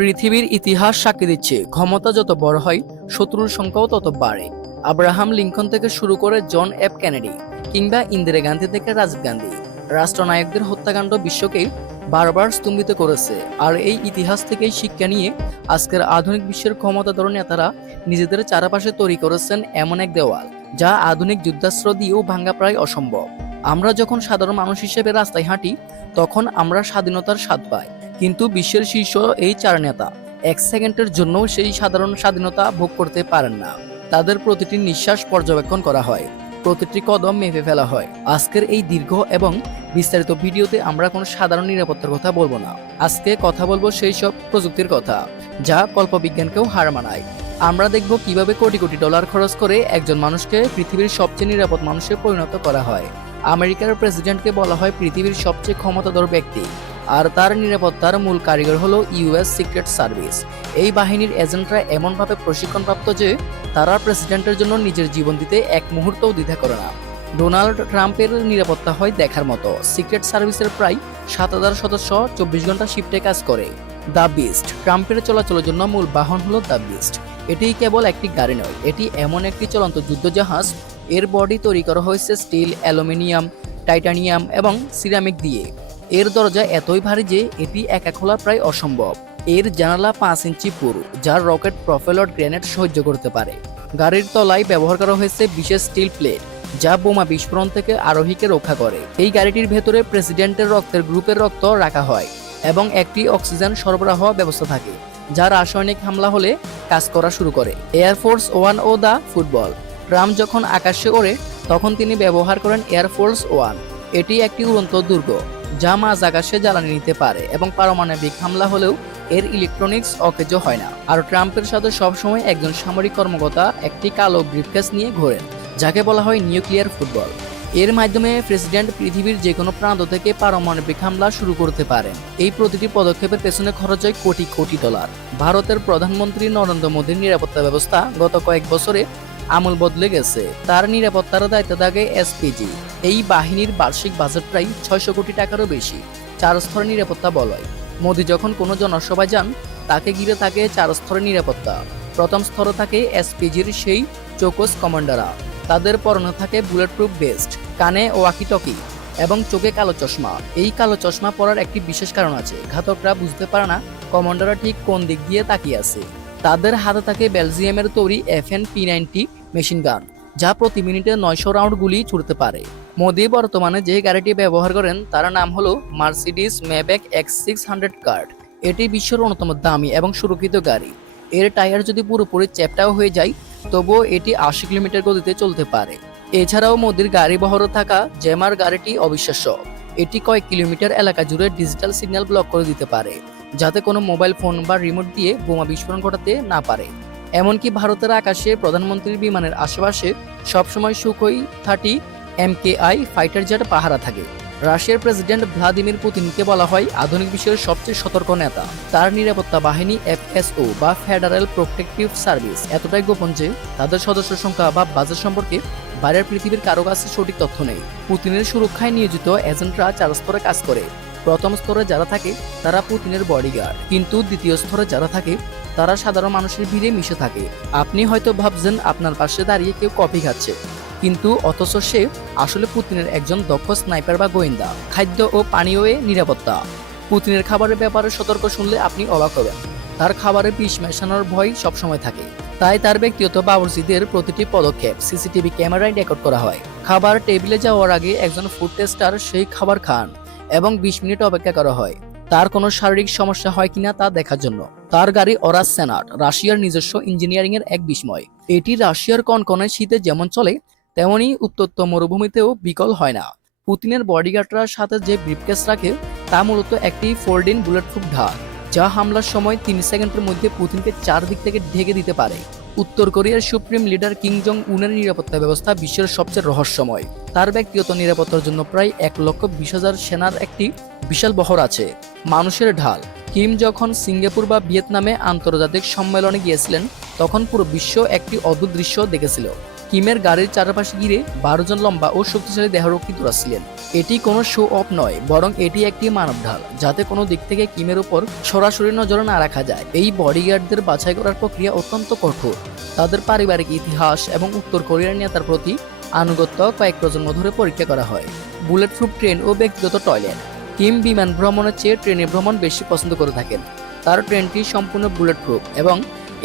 পৃথিবীর ইতিহাস সাক্ষী দিচ্ছে ক্ষমতা যত বড় হয় শত্রুর সংখ্যাও তত বাড়ে। আব্রাহাম লিঙ্কন থেকে শুরু করে জন এফ কেনেডি কিংবা ইন্দিরা গান্ধী থেকে রাজীব গান্ধী, রাষ্ট্রনায়কদের হত্যাকাণ্ড বিশ্বকে বারবার স্তম্ভিত করেছে। আর এই ইতিহাস থেকেই শিক্ষা নিয়ে আজকের আধুনিক বিশ্বের ক্ষমতাধর নেতারা নিজেদের চারপাশে তৈরি করেছেন এমন এক দেওয়াল যা আধুনিক যুদ্ধাস্ত্র দিয়েও ভাঙা প্রায় অসম্ভব। আমরা যখন সাধারণ মানুষ হিসেবে রাস্তায় হাঁটি তখন আমরা স্বাধীনতার স্বাদ পাই, কিন্তু বিশ্বের শীর্ষ এই চার নেতা এক সেকেন্ডের জন্য সেই সাধারণ স্বাধীনতা ভোগ করতে পারেন না। তাদের প্রতিটি নিঃশ্বাস পর্যবেক্ষণ করা হয়, প্রতিটি কদম মেপে ফেলা হয়। আজকের এই দীর্ঘ এবং বিস্তারিত ভিডিওতে আমরা কোনো সাধারণ নিরাপত্তার কথা বলবো না। আজকে কথা বলবো সেই সব প্রযুক্তির কথা যা কল্পবিজ্ঞানকেও হার মানায়। আমরা দেখব কিভাবে কোটি কোটি ডলার খরচ করে একজন মানুষকে পৃথিবীর সবচেয়ে নিরাপদ মানুষে পরিণত করা হয়। আমেরিকার প্রেসিডেন্টকে বলা হয় পৃথিবীর সবচেয়ে ক্ষমতাধর ব্যক্তি, আর তার নিরাপত্তার মূল কারিগর হলো ইউএস সিক্রেট সার্ভিস। এই বাহিনীর এজেন্টরা এমনভাবে প্রশিক্ষণপ্রাপ্ত যে তারা প্রেসিডেন্টের জন্য নিজের জীবন দিতে এক মুহূর্তও দ্বিধা করে না। ডোনাল্ড ট্রাম্পের নিরাপত্তা হয় দেখার মতো। সিক্রেট সার্ভিসের প্রায় 7,000 সদস্য 24 ঘন্টা শিফটে কাজ করে। দ্য বিস্ট ট্রাম্পের চলাচলের জন্য মূল বাহন হলো দ্য বিস্ট। এটি কেবল একটি গাড়ি নয়, এটি এমন একটি চলন্ত যুদ্ধজাহাজ। এর বডি তৈরি করা হয়েছে স্টিল, অ্যালুমিনিয়াম, টাইটানিয়াম এবং সিরামিক দিয়ে। এর দরজা এতই ভারী যে এটি একা খোলা প্রায় অসম্ভব। এর জানালা 5 ইঞ্চি পুরু, যার রকেট প্রফেলড গ্রেনেড সহ্য করতে পারে। গাড়ির তলায় ব্যবহার করা হয়েছে বিশেষ স্টিল প্লেট যা বোমা বিস্ফোরণ থেকে আরোহীকে রক্ষা করে। এই গাড়িটির ভেতরে প্রেসিডেন্টের রক্তের গ্রুপের রক্ত রাখা হয় এবং একটি অক্সিজেন সরবরাহ ব্যবস্থা থাকে যা রাসায়নিক হামলা হলে কাজ করা শুরু করে। এয়ারফোর্স ওয়ান ও দ্য ফুটবল। ট্রাম্প যখন আকাশে ওড়ে তখন তিনি ব্যবহার করেন এয়ারফোর্স ওয়ান। এটি একটি উড়ন্ত দুর্গ যা মাঝ আকাশে জ্বালানি নিতে পারে এবং পারমাণবিক হামলা হলেও এর ইলেকট্রনিক্স অকেজো হয় না। আর ট্রাম্পের সাথে সবসময় একজন সামরিক কর্মকর্তা একটি কালো ব্রিফকেস নিয়ে ঘোরেন, যাকে বলা হয় নিউক্লিয়ার ফুটবল। এর মাধ্যমে প্রেসিডেন্ট পৃথিবীর যে কোনো প্রান্ত থেকে পারমাণবিক হামলা শুরু করতে পারেন। এই প্রতিটি পদক্ষেপের পেছনে খরচ হয় কোটি কোটি ডলার। ভারতের প্রধানমন্ত্রী নরেন্দ্র মোদীর নিরাপত্তা ব্যবস্থা গত কয়েক বছরে আমূল বদলে গেছে। তার নিরাপত্তার দায়িত্ব থাকে এসপিজি। এই বাহিনীর বার্ষিক বাজেট প্রায় 600 কোটি টাকারও বেশি। 4 স্তরের নিরাপত্তা বলয়। মোদী যখন কোনো জনসভায় যান তাকে ঘিরে থাকে 4 স্তরের নিরাপত্তা। প্রথম স্তরে থাকে এসপিজির সেই চৌকস কমান্ডাররা। তাদের পরনে থাকে বুলেট প্রুফ ভেস্ট, কানে ওয়াকি টকি এবং চোখে কালো চশমা। এই কালো চশমা পরার একটি বিশেষ কারণ আছে, ঘাতকরা বুঝতে পারে না কমান্ডাররা ঠিক কোন দিক দিয়ে তাকিয়ে আছে। তাদের হাতে থাকে বেলজিয়ামের তৈরি FN-P90 মেশিন গান, যা প্রতি মিনিটে 900 রাউন্ড গুলি ছুড়তে পারে। মোদি বর্তমানে যে গাড়িটি ব্যবহার করেন তার নাম হলো মার্সিডিজ ম্যাবেক X600 কার্ড। এটি বিশ্বের অন্যতম দামি এবং সুরক্ষিত গাড়ি। এর টায়ার যদি পুরোপুরি চ্যাপটাও হয়ে যায় তবুও এটি 80 কিলোমিটার গতিতে চলতে পারে। এছাড়াও মোদির গাড়ি বহরে থাকা জ্যামার গাড়িটি অবিশ্বাস্য। এটি কয়েক কিলোমিটার এলাকা জুড়ে ডিজিটাল সিগন্যাল ব্লক করে দিতে পারে, যাতে কোনো মোবাইল ফোন বা রিমোট দিয়ে বোমা বিস্ফোরণ ঘটাতে না পারে। এমনকি ভারতের আকাশে প্রধানমন্ত্রীর বিমানের আশেপাশে সবসময় সুখোই 30 MKI ফাইটার জেট পাহারা থাকে। রাশিয়ার প্রেসিডেন্ট ভ্লাদিমির পুতিনকে বলা হয় আধুনিক বিশ্বের সবচেয়ে সতর্ক নেতা। তার নিরাপত্তা বাহিনী FSO বা ফেডারেল প্রোটেকটিভ সার্ভিস এতটাই গোপন যে তাদের সদস্য সংখ্যা বা বাজেট সম্পর্কে বাইরের পৃথিবীর কারো কাছে সঠিক তথ্য নেই। পুতিনের সুরক্ষায় নিয়োজিত এজেন্টরা 4 স্তরে কাজ করে। প্রথম স্তরে যারা থাকে তারা পুতিনের বডিগার্ড, কিন্তু দ্বিতীয় স্তরে যারা থাকে তারা সাধারণ মানুষের ভিড়ে মিশে থাকে। আপনি হয়তো ভাবছেন আপনার পাশে দাঁড়িয়ে কেউ কফি খাচ্ছে, কিন্তু অথচ সে আসলে পুতিনের একজন দক্ষ স্নাইপার বা গোয়েন্দা। খাদ্য ও পানীয় নিরাপত্তা। পুতিনের খাবারের ব্যাপারে সতর্ক শুনলে আপনি অবাক হবেন। তার খাবারে বিষ মেশানোর ভয় সবসময় থাকে, তাই তার ব্যক্তিগত বাবুর্চিদের প্রতিটি পদক্ষেপ সিসিটিভি ক্যামেরায় রেকর্ড করা হয়। খাবার টেবিলে যাওয়ার আগে একজন ফুড টেস্টার সেই খাবার খান এবং 20 মিনিট অপেক্ষা করা হয় তার কোনো শারীরিক সমস্যা হয় কিনা তা দেখার জন্য। তার গাড়ি অরাস সেনাট রাশিয়ার নিজস্ব ইঞ্জিনিয়ারিং এর এক বিস্ময়। এটি রাশিয়ার কনকনে শীতে যেমন চলে তেমনি উত্তপ্ত মরুভূমিতেও বিকল হয় না। পুতিনের বডিগার্ডরা সাথে যে ব্রিফকেস রাখে তা মূলত একটি ফোল্ডিং বুলেটপ্রুফ ঢাল, যা হামলার সময় 3 সেকেন্ডের মধ্যে পুতিনকে 4 দিক থেকে ঢেকে দিতে পারে। উত্তর কোরিয়ার সুপ্রিম লিডার কিম জং উনের নিরাপত্তা ব্যবস্থা বিশ্বের সবচেয়ে রহস্যময়। তার ব্যক্তিগত নিরাপত্তার জন্য প্রায় 1,20,000 সেনার একটি বিশাল বহর আছে। মানুষের ঢাল। কিম যখন সিঙ্গাপুর বা ভিয়েতনামে আন্তর্জাতিক সম্মেলনে গিয়েছিলেন তখন পুরো বিশ্ব একটি অদ্ভুত দৃশ্য দেখেছিল। কিমের গাড়ির চারপাশে ঘিরে 12 জন লম্বা ও শক্তিশালী দেহরক্ষী দৌড়াচ্ছিলেন। এটি কোনো শো অফ নয়, বরং এটি একটি মানব ঢাল, যাতে কোনো দিক থেকে কিমের উপর সরাসরি নজর না রাখা যায়। এই বডিগার্ডদের বাছাই করার প্রক্রিয়া অত্যন্ত কঠোর। তাদের পারিবারিক ইতিহাস এবং উত্তর কোরিয়ার নেতার প্রতি আনুগত্য কয়েক প্রজন্ম ধরে পরীক্ষা করা হয়। বুলেট প্রুফ ট্রেন ও ব্যক্তিগত টয়লেট। কিম বিমান ভ্রমণের চেয়ে ট্রেনে ভ্রমণ বেশি পছন্দ করে থাকেন। তার ট্রেনটি সম্পূর্ণ বুলেট প্রুফ এবং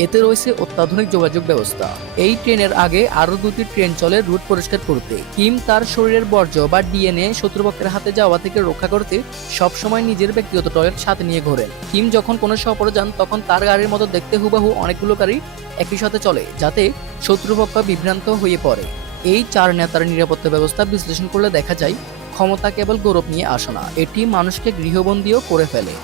এতে রয়েছে অত্যাধুনিক যোগাযোগ ব্যবস্থা। এই ট্রেনের আগে আরো 2টি ট্রেন চলে রুট পরিষ্কার করতে। কিম তার শরীরের বর্জ্য বা ডিএনএ শত্রুপক্ষের হাতে যাওয়া থেকে রক্ষা করতে সবসময় নিজের ব্যক্তিগত টয়লেট সাথে নিয়ে ঘোরেন। কিম যখন কোনো সফরে যান, তখন তার গাড়ির মতো দেখতে হুবহু অনেকগুলো গাড়ি একই সাথে চলে, যাতে শত্রুপক্ষ বিভ্রান্ত হয়ে পড়ে। এই 4 নেতার নিরাপত্তা ব্যবস্থা বিশ্লেষণ করলে দেখা যায়, ক্ষমতা কেবল গৌরব নিয়ে আসে না, এটি মানুষকে গৃহবন্দীও করে ফেলে।